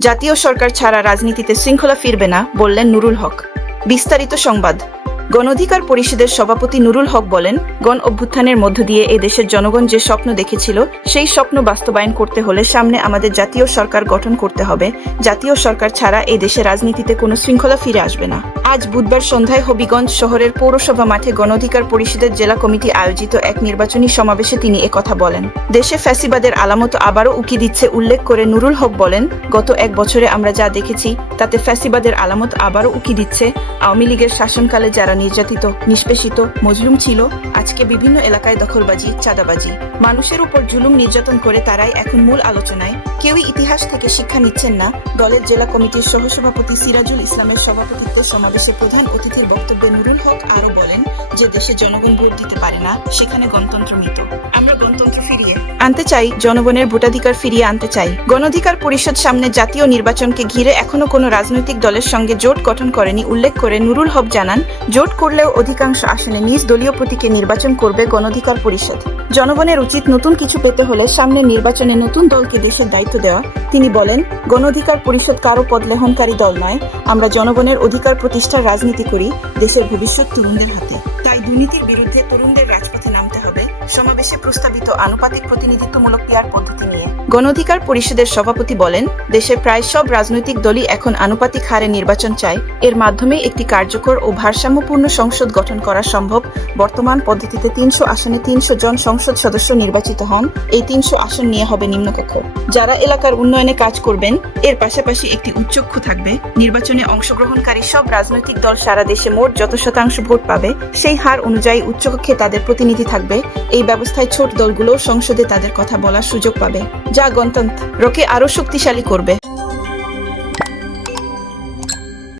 জাতীয় সরকার ছাড়া রাজনীতিতে শৃঙ্খলা ফিরবে না বললেন নুরুল হক। বিস্তারিত সংবাদ। গণ অধিকার পরিষদের সভাপতি নুরুল হক বলেন, গণ অভ্যুত্থানের মধ্য দিয়ে এ দেশের জনগণ যে স্বপ্ন দেখেছিল, সেই স্বপ্ন বাস্তবায়ন করতে হলে সামনে আমাদের জাতীয় সরকার গঠন করতে হবে। জাতীয় সরকার ছাড়া এ দেশে রাজনীতিতে কোনো শৃঙ্খলা ফিরে আসবে না। আজ বুধবার সন্ধ্যায় হবিগঞ্জ শহরের পৌরসভা মাঠে গণ অধিকার পরিষদের জেলা কমিটি আয়োজিত এক নির্বাচনী সমাবেশে তিনি একথা বলেন। দেশে ফ্যাসিবাদের আলামত আবারও উকি দিচ্ছে উল্লেখ করে নুরুল হক বলেন, গত এক বছরে আমরা যা দেখেছি, তাতে ফ্যাসিবাদের আলামত আবারও উকি দিচ্ছে। আওয়ামী লীগের শাসনকালে যারা নির্যাতিত নিষ্পেষিত, মজলুম ছিল। আজকে বিভিন্ন এলাকায় দখলবাজি, চাঁদাবাজি। মানুষের উপর জুলুম নির্যাতন করে তারাই এখন মূল আলোচনায়। কেউই ইতিহাস থেকে শিক্ষা নিচ্ছেন না। দলের জেলা কমিটির সহসভাপতি সিরাজুল ইসলামের সভাপতিত্ব সমাবেশে প্রধান অতিথির বক্তব্যে নুরুল হক আরও বলেন, যে দেশে জনগণ ভোট দিতে পারে না, সেখানে গণতন্ত্র মৃত। আমরা গণতন্ত্র ফিরিয়ে আনতে চাই, জনগণের ভোটাধিকার ফিরিয়ে আনতে চাই। গণঅধিকার পরিষদ সামনে জাতীয় নির্বাচনকে ঘিরে এখনও কোনো রাজনৈতিক দলের সঙ্গে জোট গঠন করেনি, উল্লেখ করে নুরুল হক জানান, জোট করলেও অধিকাংশ আসনে নিজ দলীয় প্রতীকে নির্বাচন করবে গণধিকার পরিষদ। জনগণের উচিত নতুন কিছু পেতে হলে সামনে নির্বাচনে নতুন দলকে দেশের দায়িত্ব দেওয়া। তিনি বলেন গণঅধিকার পরিষদ কারও পদ লেহনকারী দল নয়। আমরা জনগণের অধিকার প্রতিষ্ঠার রাজনীতি করি, দেশের ভবিষ্যৎ তরুণদের হাতে। তাই দুর্নীতির বিরুদ্ধে তরুণদের রাজপথে সমাবেশে প্রস্তাবিত আনুপাতিক প্রতিনিধিত্বমূলক পিয়ার পদ্ধতি নিয়ে গণঅধিকার পরিষদের সভাপতি বলেন, দেশের প্রায় সব রাজনৈতিক দলই এখন আনুপাতিক হারে নির্বাচন চায়। এর মাধ্যমে একটি কার্যকর ও ভারসাম্যপূর্ণ সংসদ গঠন করা সম্ভব। বর্তমান পদ্ধতিতে তিনশো আসনে তিনশো জন সংসদ সদস্য নির্বাচিত হন। এই তিনশো আসন নিয়ে হবে নিম্নকক্ষ। যারা এলাকার উন্নয়নে কাজ করবেন, এর পাশাপাশি একটি উচ্চক্ষ থাকবে। নির্বাচনে অংশগ্রহণকারী সব রাজনৈতিক দল সারা দেশে মোট যত শতাংশ ভোট পাবে, সেই হার অনুযায়ী উচ্চকক্ষে তাদের প্রতিনিধি থাকবে। এই ব্যবস্থায় ছোট দলগুলো সংসদে তাদের কথা বলার সুযোগ পাবে, যা গণতন্ত্রকে আরও শক্তিশালী করবে।